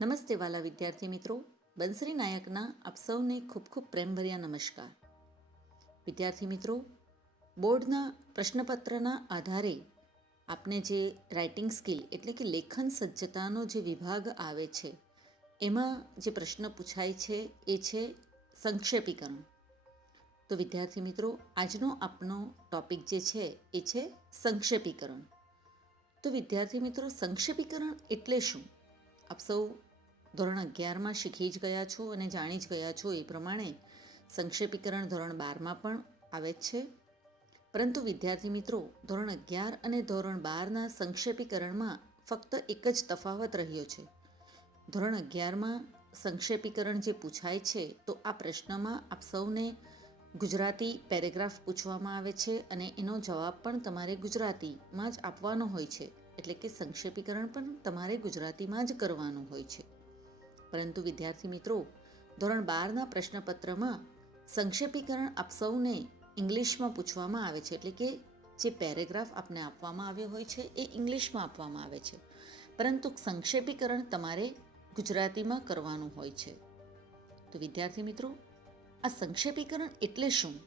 નમસ્તે વાલા વિદ્યાર્થી મિત્રો, બંસરી નાયકના આપ સૌને ખૂબ ખૂબ પ્રેમભર્યા નમસ્કાર. વિદ્યાર્થી મિત્રો, બોર્ડના પ્રશ્નપત્રના આધારે આપને જે રાઇટિંગ સ્કિલ એટલે કે લેખન સજ્જતાનો જે વિભાગ આવે છે એમાં જે પ્રશ્ન પૂછાય છે એ છે સંક્ષેપીકરણ. તો વિદ્યાર્થી મિત્રો, આજનો આપનો ટોપિક જે છે એ છે સંક્ષેપીકરણ. તો વિદ્યાર્થી મિત્રો, સંક્ષેપીકરણ એટલે શું? આપ સૌ ધોરણ 11માં શીખી જ ગયા છો અને જાણી જ ગયા છો એ પ્રમાણે સંક્ષેપીકરણ ધોરણ 12માં પણ આવે જ છે. પરંતુ વિદ્યાર્થી મિત્રો, ધોરણ 11 અને ધોરણ 12ના સંક્ષેપીકરણમાં ફક્ત એક જ તફાવત રહ્યો છે. ધોરણ 11માં સંક્ષેપીકરણ જે પૂછાય છે તો આ પ્રશ્નમાં આપ સૌને ગુજરાતી પેરેગ્રાફ પૂછવામાં આવે છે અને એનો જવાબ પણ તમારે ગુજરાતીમાં જ આપવાનો હોય છે. એટલે કે સંક્ષેપીકરણ પણ તમારે ગુજરાતીમાં જ કરવાનું હોય છે. પરંતુ વિદ્યાર્થી મિત્રો, ધોરણ 12ના પ્રશ્નપત્રમાં સંક્ષેપીકરણ આપ સૌને ઇંગ્લિશમાં પૂછવામાં આવે છે. એટલે કે જે પેરેગ્રાફ આપને આપવામાં આવ્યો હોય છે એ ઇંગ્લિશમાં આપવામાં આવે છે, પરંતુ સંક્ષેપીકરણ તમારે ગુજરાતીમાં કરવાનું હોય છે. તો વિદ્યાર્થી મિત્રો, આ સંક્ષેપીકરણ એટલે શું?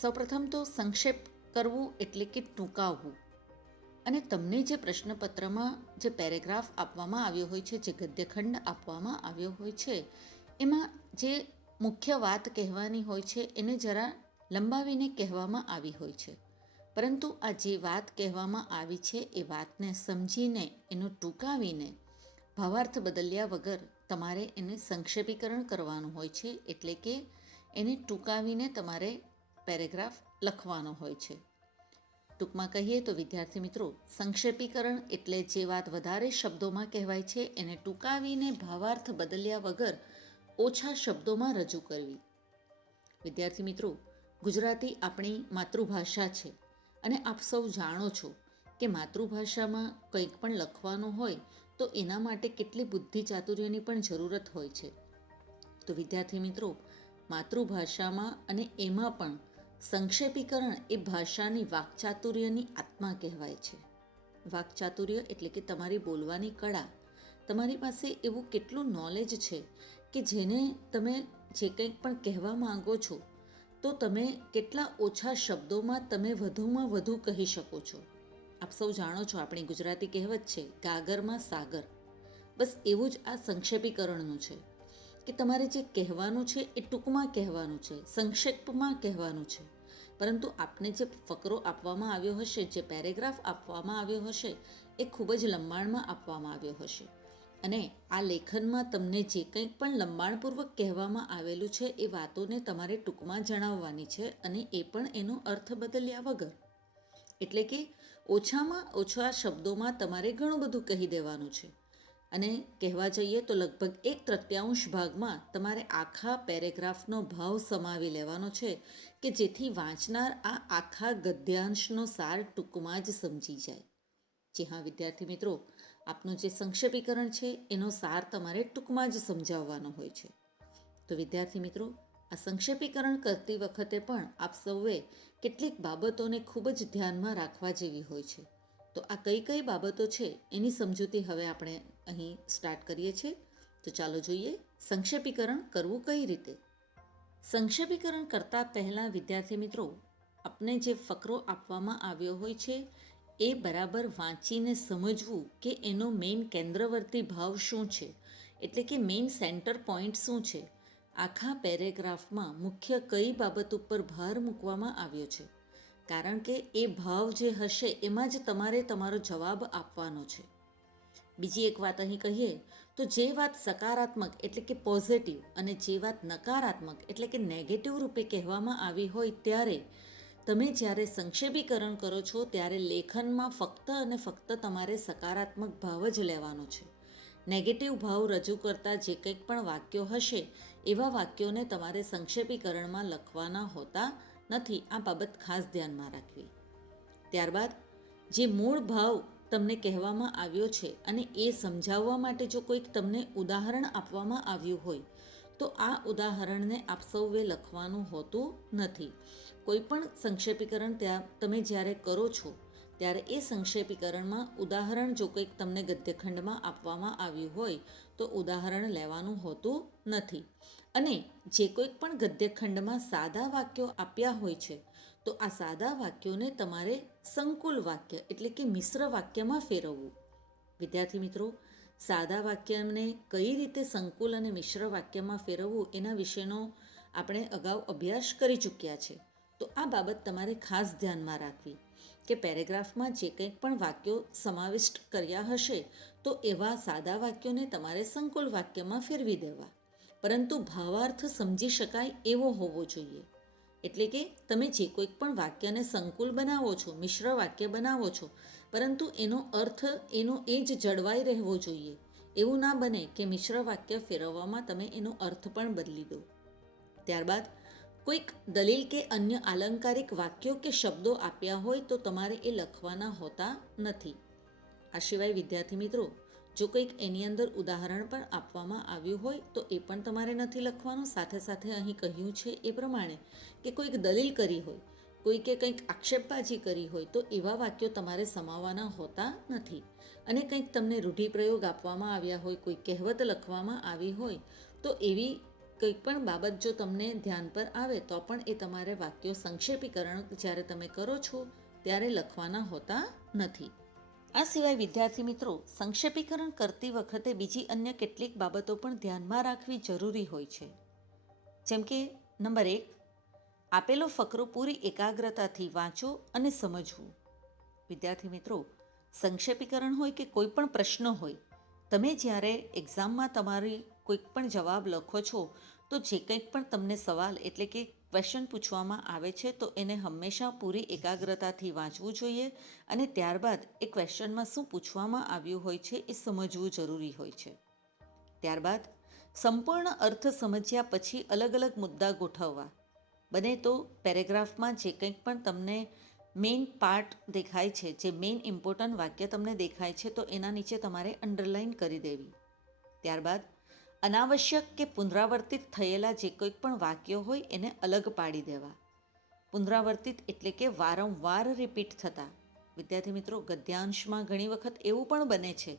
સૌપ્રથમ તો સંક્ષેપ કરવું એટલે કે ટૂંકાવવું. અને તમને જે પ્રશ્નપત્રમાં જે પેરેગ્રાફ આપવામાં આવ્યો હોય છે, જે ગદ્યખંડ આપવામાં આવ્યો હોય છે, એમાં જે મુખ્ય વાત કહેવાની હોય છે એને જરા લંબાવીને કહેવામાં આવી હોય છે. પરંતુ આ જે વાત કહેવામાં આવી છે એ વાતને સમજીને, એનું ટૂંકાવીને, ભાવાર્થ બદલ્યા વગર તમારે એને સંક્ષેપીકરણ કરવાનું હોય છે. એટલે કે એને ટૂંકાવીને તમારે પેરેગ્રાફ લખવાનો હોય છે. ટૂંકમાં કહીએ તો વિદ્યાર્થી મિત્રો, સંક્ષેપીકરણ એટલે જે વાત વધારે શબ્દોમાં કહેવાય છે એને ટૂંકાવીને ભાવાર્થ બદલ્યા વગર ઓછા શબ્દોમાં રજૂ કરવી. વિદ્યાર્થી મિત્રો, ગુજરાતી આપણી માતૃભાષા છે અને આપ સૌ જાણો છો કે માતૃભાષામાં કંઈક પણ લખવાનું હોય તો એના માટે કેટલી બુદ્ધિ ચાતુર્યની પણ જરૂરત હોય છે. તો વિદ્યાર્થી મિત્રો, માતૃભાષામાં અને એમાં પણ સંક્ષેપીકરણ એ ભાષાની વાકચાતુર્યની આત્મા કહેવાય છે. વાકચાતુર્ય એટલે કે તમારી બોલવાની કળા. તમારી પાસે એવું કેટલું નોલેજ છે કે જેને તમે જે કંઈક પણ કહેવા માંગો છો તો તમે કેટલા ઓછા શબ્દોમાં તમે વધુમાં વધુ કહી શકો છો. આપ સૌ જાણો છો, આપણી ગુજરાતી કહેવત છે, ગાગરમાં સાગર. બસ એવું જ આ સંક્ષેપીકરણનું છે કે તમારે જે કહેવાનું છે એ ટૂંકમાં કહેવાનું છે, સંક્ષેપમાં કહેવાનું છે. પરંતુ આપને જે ફકરો આપવામાં આવ્યો હશે, જે પેરેગ્રાફ આપવામાં આવ્યો હશે, એ ખૂબ જ લંબાણમાં આપવામાં આવ્યો હશે. અને આ લેખનમાં તમને જે કંઈક પણ લંબાણપૂર્વક કહેવામાં આવેલું છે એ વાતોને તમારે ટૂંકમાં જણાવવાની છે, અને એ પણ એનો અર્થ બદલ્યા વગર. એટલે કે ઓછામાં ઓછા શબ્દોમાં તમારે ઘણું બધું કહી દેવાનું છે. અને કહેવા જઈએ તો લગભગ 1/3 ભાગમાં તમારે આખા પેરેગ્રાફનો ભાવ સમાવી લેવાનો છે કે જેથી વાંચનાર આ આખા ગદ્યાંશનો સાર ટૂંકમાં જ સમજી જાય. જી હા વિદ્યાર્થી મિત્રો, આપનું જે સંક્ષેપીકરણ છે એનો સાર તમારે ટૂંકમાં જ સમજાવવાનો હોય છે. તો વિદ્યાર્થી મિત્રો, આ સંક્ષેપીકરણ કરતી વખતે પણ આપ સૌએ કેટલીક બાબતોને ખૂબ જ ધ્યાનમાં રાખવા જેવી હોય છે. તો આ કઈ કઈ બાબતો છે એની સમજૂતી હવે આપણે અહીં સ્ટાર્ટ કરીએ છીએ. તો ચાલો જોઈએ સંક્ષેપીકરણ કરવું કઈ રીતે. સંક્ષેપીકરણ કરતાં પહેલાં વિદ્યાર્થી મિત્રો, આપને જે ફકરો આપવામાં આવ્યો હોય છે એ બરાબર વાંચીને સમજવું કે એનો મેઇન કેન્દ્રવર્તી ભાવ શું છે, એટલે કે મેઇન સેન્ટર પોઈન્ટ શું છે. આખા પેરેગ્રાફમાં મુખ્ય કઈ બાબત ઉપર ભાર મૂકવામાં આવ્યો છે, કારણ કે એ ભાવ જે હશે એમાં જ તમારે તમારો જવાબ આપવાનો છે. બીજી એક વાત અહીં કહીએ તો જે વાત સકારાત્મક એટલે કે પોઝિટિવ અને જે વાત નકારાત્મક એટલે કે નેગેટિવ રૂપે કહેવામાં આવી હોય ત્યારે તમે જ્યારે સંક્ષેપીકરણ કરો છો ત્યારે લેખનમાં ફક્ત અને ફક્ત તમારે સકારાત્મક ભાવ જ લેવાનો છે. નેગેટિવ ભાવ રજૂ કરતા જે કંઈક પણ વાક્યો હશે એવા વાક્યોને તમારે સંક્ષેપીકરણમાં લખવાના હોતા નથી. આ બાબત ખાસ ધ્યાનમાં રાખવી. ત્યારબાદ જે મૂળ ભાવ તમને કહેવામાં આવ્યો છે અને એ સમજાવવા માટે જો કોઈક તમને ઉદાહરણ આપવામાં આવ્યું હોય તો આ ઉદાહરણને આપ સૌએ લખવાનું હોતું નથી. કોઈ પણ સંક્ષેપીકરણ તમે જ્યારે કરો છો ત્યારે એ સંક્ષેપીકરણમાં ઉદાહરણ જો કંઈક તમને ગદ્યખંડમાં આપવામાં આવ્યું હોય તો ઉદાહરણ લેવાનું હોતું નથી. અને જે કોઈક પણ ગદ્યખંડમાં સાદા વાક્યો આપ્યા હોય છે તો આ સાદા વાક્યોને તમારે સંકુલ વાક્ય એટલે કે મિશ્ર વાક્યમાં ફેરવવું. વિદ્યાર્થી મિત્રો, સાદા વાક્યને કઈ રીતે સંકુલ અને મિશ્ર વાક્યમાં ફેરવવું એના વિશેનો આપણે અગાઉ અભ્યાસ કરી ચૂક્યા છે. તો આ બાબત તમારે ખાસ ધ્યાનમાં રાખવી કે પેરેગ્રાફમાં જે કંઈક પણ વાક્યો સમાવિષ્ટ કર્યા હશે તો એવા સાદા વાક્યોને તમારે સંકુલ વાક્યમાં ફેરવી દેવા, પરંતુ ભાવાર્થ સમજી શકાય એવો હોવો જોઈએ. એટલે કે તમે જે કોઈક પણ વાક્યને સંકુલ બનાવો છો, મિશ્ર વાક્ય બનાવો છો, પરંતુ એનો અર્થ એનો એ જ જળવાઈ રહેવો જોઈએ. એવું ના બને કે મિશ્ર વાક્ય ફેરવવામાં તમે એનો અર્થ પણ બદલી દો. ત્યારબાદ કોઈક દલીલ કે અન્ય આલંકારિક વાક્યો કે શબ્દો આપ્યા હોય તો તમારે એ લખવાના હોતા નથી. આ સિવાય વિદ્યાર્થી મિત્રો, જો કંઈક એની અંદર ઉદાહરણ પણ આપવામાં આવ્યું હોય તો એ પણ તમારે નથી લખવાનું. સાથે સાથે અહીં કહ્યું છે એ પ્રમાણે કે કોઈક દલીલ કરી હોય, કોઈકે કંઈક આક્ષેપબાજી કરી હોય તો એવા વાક્યો તમારે સમાવવાના હોતા નથી. અને કંઈક તમને રૂઢિપ્રયોગ આપવામાં આવ્યા હોય, કોઈ કહેવત લખવામાં આવી હોય તો એવી કંઈક પણ બાબત જો તમને ધ્યાન પર આવે તો પણ એ તમારે વાક્યો સંક્ષેપીકરણ જ્યારે તમે કરો છો ત્યારે લખવાના હોતા નથી. આ સિવાય વિદ્યાર્થી મિત્રો, સંક્ષેપીકરણ કરતી વખતે બીજી અન્ય કેટલીક બાબતો પણ ધ્યાનમાં રાખવી જરૂરી હોય છે. જેમ કે નંબર 1, આપેલો ફકરો પૂરી એકાગ્રતાથી વાંચો અને સમજવું. વિદ્યાર્થી મિત્રો, સંક્ષેપીકરણ હોય કે કોઈ પણ પ્રશ્ન હોય, તમે જ્યારે એક્ઝામમાં તમારી કોઈક પણ જવાબ લખો છો તો જે કંઈક પણ તમને સવાલ એટલે કે ક્વેશ્ચન પૂછવામાં આવે છે તો એને હંમેશા પૂરી એકાગ્રતાથી વાંચવું જોઈએ અને ત્યારબાદ એ ક્વેશ્ચનમાં શું પૂછવામાં આવ્યું હોય છે એ સમજવું જરૂરી હોય છે. ત્યારબાદ સંપૂર્ણ અર્થ સમજ્યા પછી અલગ અલગ મુદ્દા ગોઠવવા. બને તો પેરેગ્રાફમાં જે કંઈક પણ તમને મેઇન પાર્ટ દેખાય છે, જે મેઇન ઇમ્પોર્ટન્ટ વાક્ય તમને દેખાય છે તો એના નીચે તમારે અંડરલાઇન કરી દેવી. ત્યારબાદ અનાવશ્યક કે પુનરાવર્તિત થયેલા જે કંઈક પણ વાક્યો હોય એને અલગ પાડી દેવા. પુનરાવર્તિત એટલે કે વારંવાર રિપીટ થતા. વિદ્યાર્થી મિત્રો, ગદ્યાંશમાં ઘણી વખત એવું પણ બને છે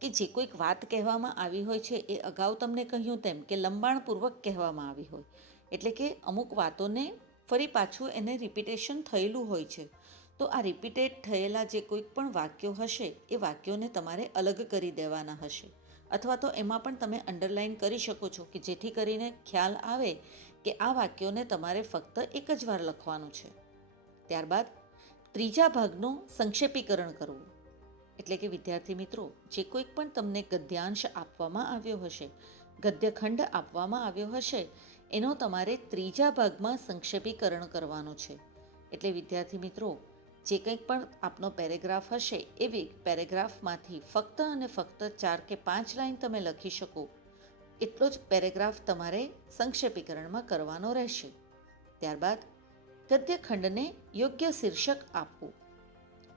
કે જે કોઈક વાત કહેવામાં આવી હોય છે એ અગાઉ તમને કહ્યું તેમ કે લંબાણપૂર્વક કહેવામાં આવી હોય, એટલે કે અમુક વાતોને ફરી પાછું એને રિપીટેશન થયેલું હોય છે. તો આ રિપીટેડ થયેલા જે કોઈક પણ વાક્યો હશે એ વાક્યોને તમારે અલગ કરી દેવાના હશે, અથવા તો એમાં પણ તમે અંડરલાઇન કરી શકો છો કે જેથી કરીને ખ્યાલ આવે કે આ વાક્યોને તમારે ફક્ત એક જ વાર લખવાનું છે. ત્યારબાદ ત્રીજા ભાગનું સંક્ષેપીકરણ કરવું. એટલે કે વિદ્યાર્થી મિત્રો, જે કોઈક પણ તમને ગદ્યાંશ આપવામાં આવ્યો હશે, ગદ્યખંડ આપવામાં આવ્યો હશે, એનો તમારે ત્રીજા ભાગમાં સંક્ષેપીકરણ કરવાનું છે. એટલે વિદ્યાર્થી મિત્રો, જે કંઈક પણ આપનો પેરેગ્રાફ હશે એ પેરેગ્રાફમાંથી ફક્ત અને ફક્ત 4 કે 5 લાઈન તમે લખી શકો એટલો જ પેરેગ્રાફ તમારે સંક્ષેપીકરણમાં કરવાનો રહેશે. ત્યારબાદ ગદ્યખંડને યોગ્ય શીર્ષક આપવું.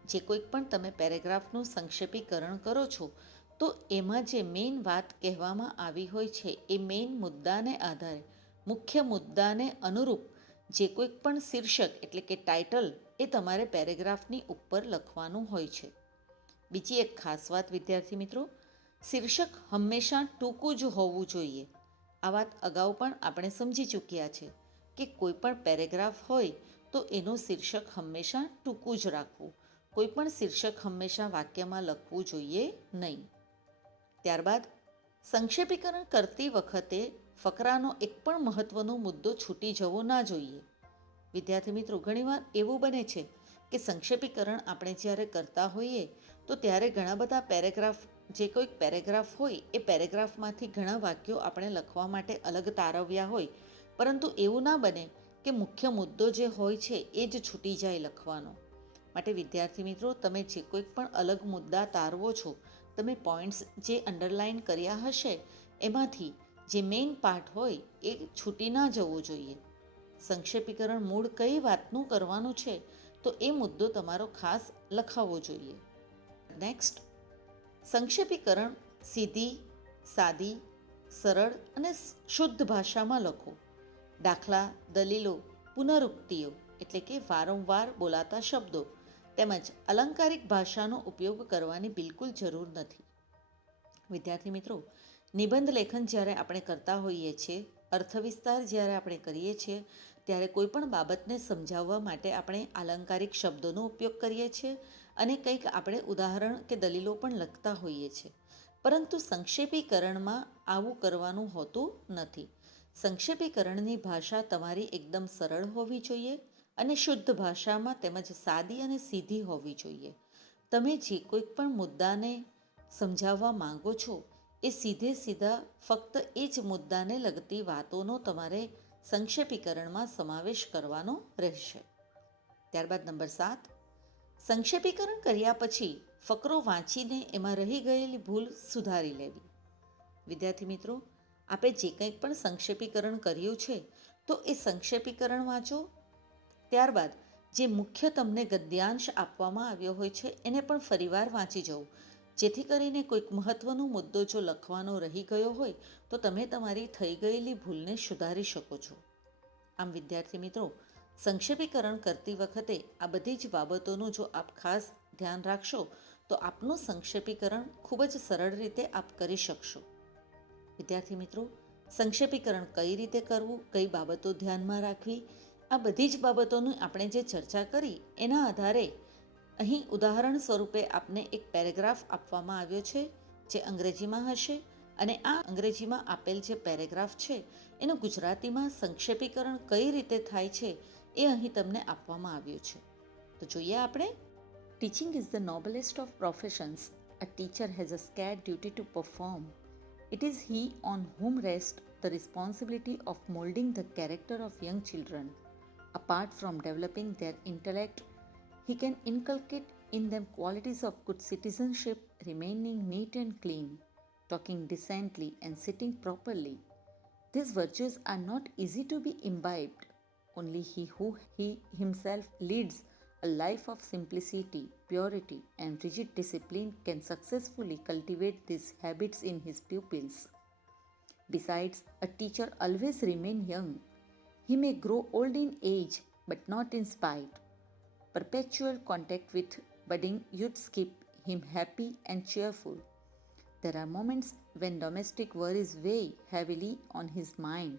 જે કોઈક પણ તમે પેરેગ્રાફનું સંક્ષેપીકરણ કરો છો તો એમાં જે મેઇન વાત કહેવામાં આવી હોય છે એ મેઇન મુદ્દાને આધારે, મુખ્ય મુદ્દાને અનુરૂપ જે કોઈક પણ શીર્ષક એટલે કે ટાઇટલ એ તમારે પેરેગ્રાફની ઉપર લખવાનું હોય છે. બીજી એક ખાસ વાત વિદ્યાર્થી મિત્રો, શીર્ષક હંમેશા ટૂંકું જ હોવું જોઈએ. આ વાત અગાઉ પણ આપણે સમજી ચૂક્યા છે કે કોઈ પણ પેરેગ્રાફ હોય તો એનું શીર્ષક હંમેશા ટૂંકું જ રાખવું. કોઈ પણ શીર્ષક હંમેશા વાક્યમાં લખવું જોઈએ નહીં. ત્યારબાદ સંક્ષેપીકરણ કરતી વખતે ફકરાનો એક પણ મહત્ત્વનો મુદ્દો છૂટી જવો ના જોઈએ. વિદ્યાર્થી મિત્રો, ઘણીવાર એવું બને છે કે સંક્ષેપીકરણ આપણે જ્યારે કરતા હોઈએ તો ત્યારે ઘણા બધા પેરેગ્રાફ, જે કોઈક પેરેગ્રાફ હોય એ પેરેગ્રાફમાંથી ઘણા વાક્યો આપણે લખવા માટે અલગ તારવ્યા હોય, પરંતુ એવું ના બને કે મુખ્ય મુદ્દો જે હોય છે એ જ છૂટી જાય લખવાનો. માટે વિદ્યાર્થી મિત્રો, તમે જે કોઈક પણ અલગ મુદ્દા તારવો છો, તમે પોઈન્ટ્સ જે અંડરલાઇન કર્યા હશે એમાંથી જે મેઇન પાર્ટ હોય એ છૂટી ના જવો જોઈએ. સંક્ષેપીકરણ મૂળ કઈ વાતનું કરવાનું છે તો એ મુદ્દો તમારો ખાસ લખાવવો જોઈએ. નેક્સ્ટ, સંક્ષેપીકરણ સીધી, સાદી, સરળ અને શુદ્ધ ભાષામાં લખો. દાખલા, દલીલો, પુનરુક્તિઓ એટલે કે વારંવાર બોલાતા શબ્દો તેમજ અલંકારિક ભાષાનો ઉપયોગ કરવાની બિલકુલ જરૂર નથી. વિદ્યાર્થી મિત્રો, નિબંધ લેખન જ્યારે આપણે કરતા હોઈએ છીએ, અર્થવિસ્તાર જ્યારે આપણે કરીએ છીએ, ત્યારે કોઈ પણ બાબતને સમજાવવા માટે આપણે અલંકારિક શબ્દોનો ઉપયોગ કરીએ છીએ અને કંઈક આપણે ઉદાહરણ કે દલીલો પણ લખતા હોઈએ છીએ. પરંતુ સંક્ષેપીકરણમાં આવું કરવાનું હોતું નથી. સંક્ષેપીકરણની ભાષા તમારી એકદમ સરળ હોવી જોઈએ અને શુદ્ધ ભાષામાં તેમજ સાદી અને સીધી હોવી જોઈએ. તમે જે કોઈક પણ મુદ્દાને સમજાવવા માંગો છો એ સીધે સીધા ફક્ત એ જ મુદ્દાને લગતી વાતોનો તમારે સંક્ષેપીકરણમાં સમાવેશ કરવાનો રહેશે. ત્યારબાદ નંબર 7, સંક્ષેપીકરણ કર્યા પછી ફકરો વાંચીને એમાં રહી ગયેલી ભૂલ સુધારી લેવી. વિદ્યાર્થી મિત્રો, આપણે જે કંઈક પણ સંક્ષેપીકરણ કર્યું છે તો એ સંક્ષેપીકરણ વાંચો. ત્યારબાદ જે મુખ્ય તમને ગદ્યાંશ આપવામાં આવ્યો હોય છે એને પણ ફરીવાર વાંચી જવું, જેથી કરીને કોઈક મહત્ત્વનો મુદ્દો જો લખવાનો રહી ગયો હોય તો તમે તમારી થઈ ગયેલી ભૂલને સુધારી શકો છો. આમ વિદ્યાર્થી મિત્રો, સંક્ષેપીકરણ કરતી વખતે આ બધી જ બાબતોનું જો આપ ખાસ ધ્યાન રાખશો તો આપનું સંક્ષેપીકરણ ખૂબ જ સરળ રીતે આપ કરી શકશો. વિદ્યાર્થી મિત્રો, સંક્ષેપીકરણ કઈ રીતે કરવું, કઈ બાબતો ધ્યાનમાં રાખવી, આ બધી જ બાબતોની આપણે જે ચર્ચા કરી એના આધારે અહીં ઉદાહરણ સ્વરૂપે આપને એક પેરેગ્રાફ આપવામાં આવ્યો છે જે અંગ્રેજીમાં હશે અને આ અંગ્રેજીમાં આપેલ જે પેરેગ્રાફ છે એનું ગુજરાતીમાં સંક્ષેપીકરણ કઈ રીતે થાય છે એ અહીં તમને આપવામાં આવ્યું છે. તો જોઈએ આપણે. Teaching is the noblest of professions. A teacher has a sacred duty to perform. It is he on whom rests the responsibility of molding the character of young children. Apart from developing their intellect, he can inculcate in them qualities of good citizenship, remaining neat and clean, talking decently and sitting properly. These virtues are not easy to be imbibed. Only he who himself leads a life of simplicity, purity, and rigid discipline can successfully cultivate these habits in his pupils. Besides, a teacher always remains young. He may grow old in age, but not in spite. Perpetual contact with budding youths keep him happy and cheerful. There are moments when domestic worries weigh heavily on his mind,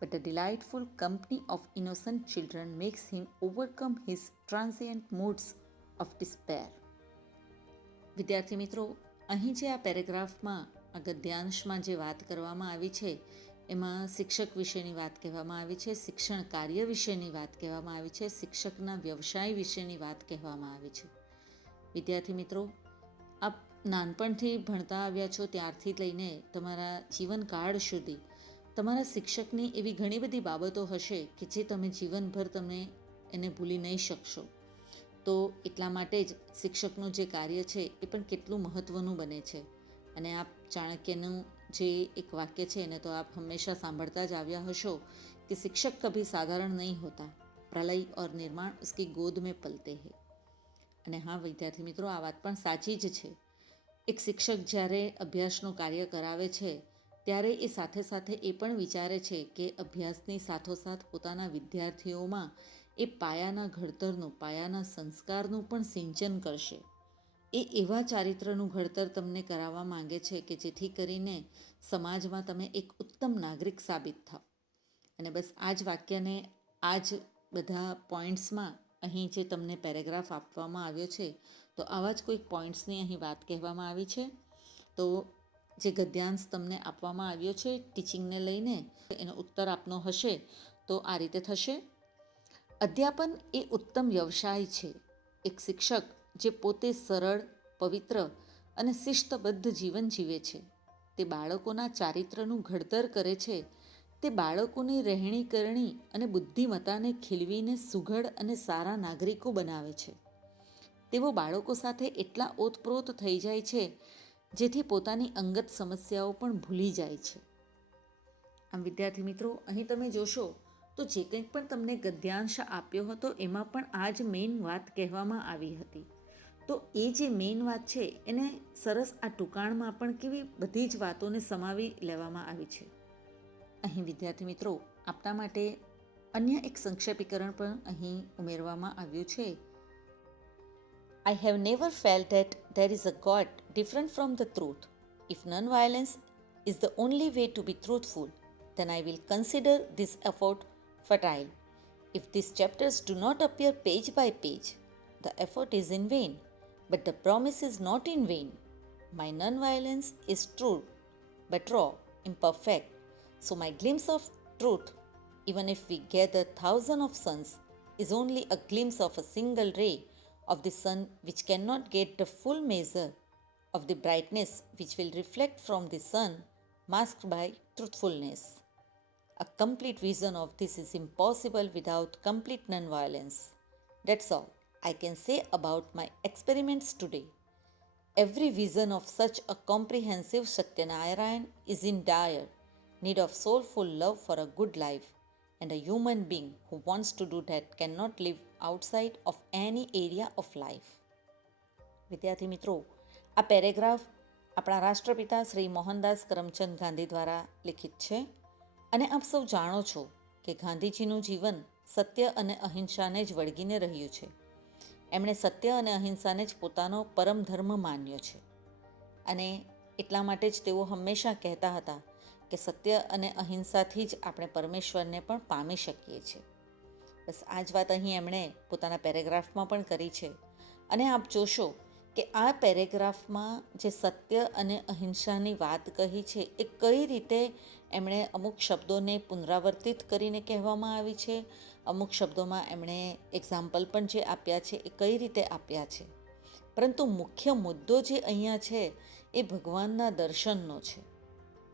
but the delightful company of innocent children makes him overcome his transient moods of despair. વિદ્યાર્થી મિત્રો, અહીં જે આ પેરેગ્રાફમાં આ ગદ્યાંશમાં જે વાત કરવામાં આવી છે એમાં શિક્ષક વિશેની વાત કહેવામાં આવી છે, શિક્ષણ કાર્ય વિશેની વાત કહેવામાં આવી છે, શિક્ષકના વ્યવસાય વિશેની વાત કહેવામાં આવી છે. વિદ્યાર્થી મિત્રો, આપ નાનપણથી ભણતા આવ્યા છો ત્યારથી લઈને તમારા જીવનકાળ સુધી તમારા શિક્ષકની એવી ઘણી બધી બાબતો હશે કે જે તમે જીવનભર તમે એને ભૂલી નહીં શકશો. તો એટલા માટે જ શિક્ષકનું જે કાર્ય છે એ પણ કેટલું મહત્ત્વનું બને છે. અને આપ ચાણક્યનું જે એક વાક્ય છે એને તો આપ હંમેશા સાંભળતા જ આવ્યા હશો કે શિક્ષક કભી સાધારણ નહીં હોતા, પ્રલય ઓર નિર્માણ ઉસકી ગોદ મેં પલતે હૈ. અને હા વિદ્યાર્થી મિત્રો, આ વાત પણ સાચી જ છે. એક શિક્ષક જ્યારે અભ્યાસનું કાર્ય કરાવે છે ત્યારે એ સાથે સાથે એ પણ વિચારે છે કે અભ્યાસની સાથોસાથ પોતાના વિદ્યાર્થીઓમાં એ પાયાના ઘડતરનું, પાયાના સંસ્કારનું પણ સિંચન કરશે. એ એવા ચારિત્રનું ઘડતર તમને કરાવવા માંગે છે કે જેથી કરીને સમાજમાં તમે એક ઉત્તમ નાગરિક સાબિત થાઓ. અને બસ આ જ વાક્યને આ જ બધા પોઈન્ટ્સમાં અહીં જે તમને પેરેગ્રાફ આપવામાં આવ્યો છે તો આવા જ કોઈક પોઈન્ટ્સની અહીં વાત કહેવામાં આવી છે. તો જે ગદ્યાંશ તમને આપવામાં આવ્યો છે ટીચિંગને લઈને એનો ઉત્તર આપનો હશે તો આ રીતે થશે. અધ્યાપન એ ઉત્તમ વ્યવસાય છે. એક શિક્ષક જે પોતે સરળ, પવિત્ર અને શિસ્તબદ્ધ જીવન જીવે છે, તે બાળકોના ચારિત્રનું ઘડતર કરે છે, તે બાળકોની રહેણી કરણી અને બુદ્ધિમત્તાને ખીલવીને સુઘડ અને સારા નાગરિકો બનાવે છે. તેઓ બાળકો સાથે એટલા ઓતપ્રોત થઈ જાય છે જેથી પોતાની અંગત સમસ્યાઓ પણ ભૂલી જાય છે. આમ વિદ્યાર્થી મિત્રો, અહીં તમે જોશો તો જે કંઈક પણ તમને ગદ્યાંશ આપ્યો હતો એમાં પણ આ જ મેઇન વાત કહેવામાં આવી હતી. તો એ જે મેઇન વાત છે એને સરસ આ ટૂંકાણમાં પણ કેવી બધી જ વાતોને સમાવી લેવામાં આવી છે. અહીં વિદ્યાર્થી મિત્રો, આપના માટે અન્ય એક સંક્ષેપીકરણ પણ અહીં ઉમેરવામાં આવ્યું છે. I have never felt that there is a God different from the truth. If non-violence is the only way to be truthful, then I will consider this effort futile. If these chapters do not appear page by page, the effort is in vain, but the promise is not in vain. My non-violence is true, but raw, imperfect. So my glimpse of truth, even if we gather thousands of suns, is only a glimpse of a single ray of the sun which cannot get the full measure of the brightness which will reflect from the sun masked by truthfulness. A complete vision of this is impossible without complete non-violence. That's all I can say about my experiments today. Every vision of such a comprehensive Satyanarayan is in dire need of soulful love for a good life, and a human being who wants to do that cannot live outside of any area of life. વિદ્યાર્થી મિત્રો, આ paragraph આપણા રાષ્ટ્રપિતા શ્રી મોહનદાસ કરમચંદ ગાંધી દ્વારા લિખિત છે અને આપ સૌ જાણો છો કે ગાંધીજીનું જીવન સત્ય અને અહિંસાને જ વળગીને રહ્યું છે. એમણે સત્ય અને અહિંસાને જ પોતાનો પરમ ધર્મ માન્યો છે અને એટલા માટે જ તેઓ હંમેશા કહેતા હતા કે સત્ય અને અહિંસાથી જ આપણે પરમેશ્વરને પણ પામી શકીએ છીએ. બસ આ જ વાત અહીં એમણે પોતાના પેરેગ્રાફમાં પણ કરી છે. અને આપ જોશો કે આ પેરેગ્રાફમાં જે સત્ય અને અહિંસાની વાત કહી છે એ કઈ રીતે એમણે અમુક શબ્દોને પુનરાવર્તિત કરીને કહેવામાં આવી છે, અમુક શબ્દોમાં એમણે એક્ઝામ્પલ પણ જે આપ્યા છે એ કઈ રીતે આપ્યા છે. પરંતુ મુખ્ય મુદ્દો જે અહીંયા છે એ ભગવાનના દર્શનનો છે.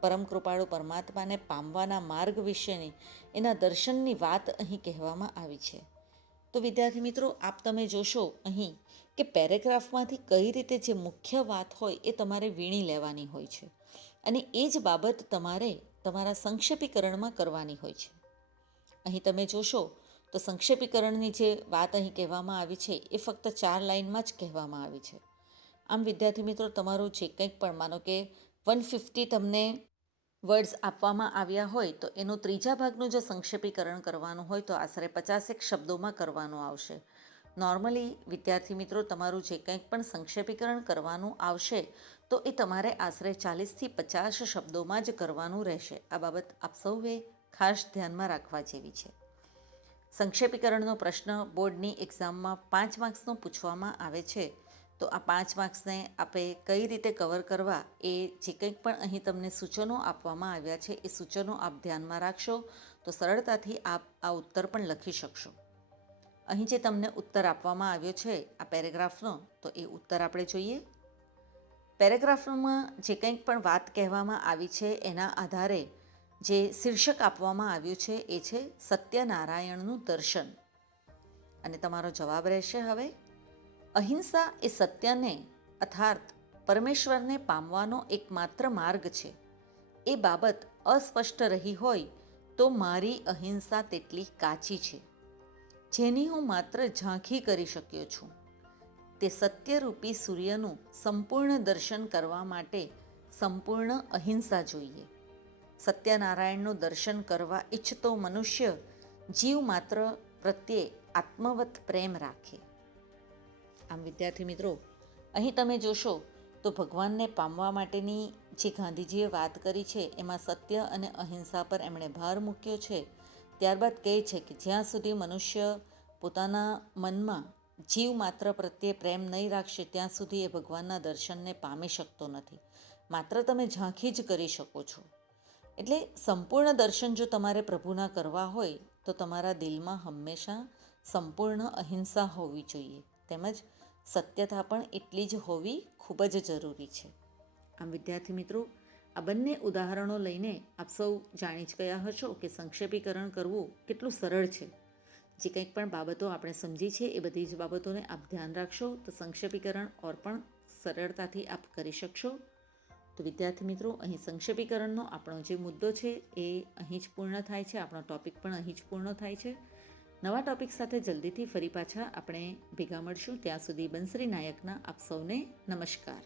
પરમ કૃપાળુ પરમાત્માને પામવાના માર્ગ વિશેની એના દર્શનની વાત અહીં કહેવામાં આવી છે. તો વિદ્યાર્થી મિત્રો, આપ તમે જોશો અહીં કે પેરેગ્રાફમાંથી કઈ રીતે જે મુખ્ય વાત હોય એ તમારે વીણી લેવાની હોય છે અને એ જ બાબત તમારે તમારા સંક્ષેપીકરણમાં કરવાની હોય છે. અહીં તમે જોશો તો સંક્ષેપીકરણની જે વાત અહીં કહેવામાં આવી છે એ ફક્ત 4 લાઇનમાં જ કહેવામાં આવી છે. આમ વિદ્યાર્થી મિત્રો, તમારું જે કંઈક પણ માનો કે 150 તમને વર્ડ્સ આપવામાં આવ્યા હોય તો એનું 3જા ભાગનું જો સંક્ષેપીકરણ કરવાનું હોય તો આશરે 50 શબ્દોમાં કરવાનું આવશે. નોર્મલી વિદ્યાર્થી મિત્રો, તમારું જે કંઈક પણ સંક્ષેપીકરણ કરવાનું આવશે તો એ તમારે આશરે 40થી 50 શબ્દોમાં જ કરવાનું રહેશે. આ બાબત આપ સૌએ ખાસ ધ્યાનમાં રાખવા જેવી છે. સંક્ષેપીકરણનો પ્રશ્ન બોર્ડની એક્ઝામમાં 5 માર્ક્સનો પૂછવામાં આવે છે. તો આ 5 માર્ક્સને આપે કઈ રીતે કવર કરવા એ જે કંઈક પણ અહીં તમને સૂચનો આપવામાં આવ્યા છે એ સૂચનો આપ ધ્યાનમાં રાખશો તો સરળતાથી આપ આ ઉત્તર પણ લખી શકશો. અહીં જે તમને ઉત્તર આપવામાં આવ્યો છે આ પેરેગ્રાફનો, તો એ ઉત્તર આપણે જોઈએ. પેરેગ્રાફમાં જે કંઈક પણ વાત કહેવામાં આવી છે એના આધારે જે શીર્ષક આપવામાં આવ્યું છે એ છે સત્યનારાયણનું દર્શન. અને તમારો જવાબ રહેશે હવે, અહિંસા એ સત્યને અર્થાત પરમેશ્વરને પામવાનો એકમાત્ર માર્ગ છે. એ બાબત અસ્પષ્ટ રહી હોય તો મારી અહિંસા તેટલી કાચી છે જેની હું માત્ર ઝાંખી કરી શક્યો છું. તે સત્યરૂપી સૂર્યનું સંપૂર્ણ દર્શન કરવા માટે સંપૂર્ણ અહિંસા જોઈએ. સત્યનારાયણનું દર્શન કરવા ઈચ્છતો મનુષ્ય જીવ માત્ર પ્રત્યે આત્મવત પ્રેમ રાખે. આમ વિદ્યાર્થી મિત્રો, અહીં તમે જોશો તો ભગવાનને પામવા માટેની જે ગાંધીજીએ વાત કરી છે એમાં સત્ય અને અહિંસા પર એમણે ભાર મૂક્યો છે. ત્યારબાદ કહે છે કે જ્યાં સુધી મનુષ્ય પોતાના મનમાં જીવ માત્ર પ્રત્યે પ્રેમ નહીં રાખશે ત્યાં સુધી એ ભગવાનના દર્શનને પામી શકતો નથી. માત્ર તમે ઝાંખી જ કરી શકો છો. એટલે સંપૂર્ણ દર્શન જો તમારે પ્રભુના કરવા હોય તો તમારા દિલમાં હંમેશા સંપૂર્ણ અહિંસા હોવી જોઈએ, તેમજ સત્યતા પણ એટલી જ હોવી ખૂબ જ જરૂરી છે. આમ વિદ્યાર્થી મિત્રો, આ બંને ઉદાહરણો લઈને આપ સૌ જાણી જ ગયા હશો કે સંક્ષેપીકરણ કરવું કેટલું સરળ છે. જે કંઈક પણ બાબતો આપણે સમજી છે એ બધી જ બાબતોને આપ ધ્યાન રાખશો તો સંક્ષેપીકરણ ઓર પણ સરળતાથી આપ કરી શકશો. તો વિદ્યાર્થી મિત્રો, અહીં સંક્ષેપીકરણનો આપણો જે મુદ્દો છે એ અહીં જ પૂર્ણ થાય છે. આપણો ટૉપિક પણ અહીં જ પૂર્ણ થાય છે. નવા ટૉપિક સાથે જલ્દીથી ફરી પાછા આપણે ભેગા મળશું. ત્યાં સુધી બંસરી નાયકના આપ સૌને નમસ્કાર.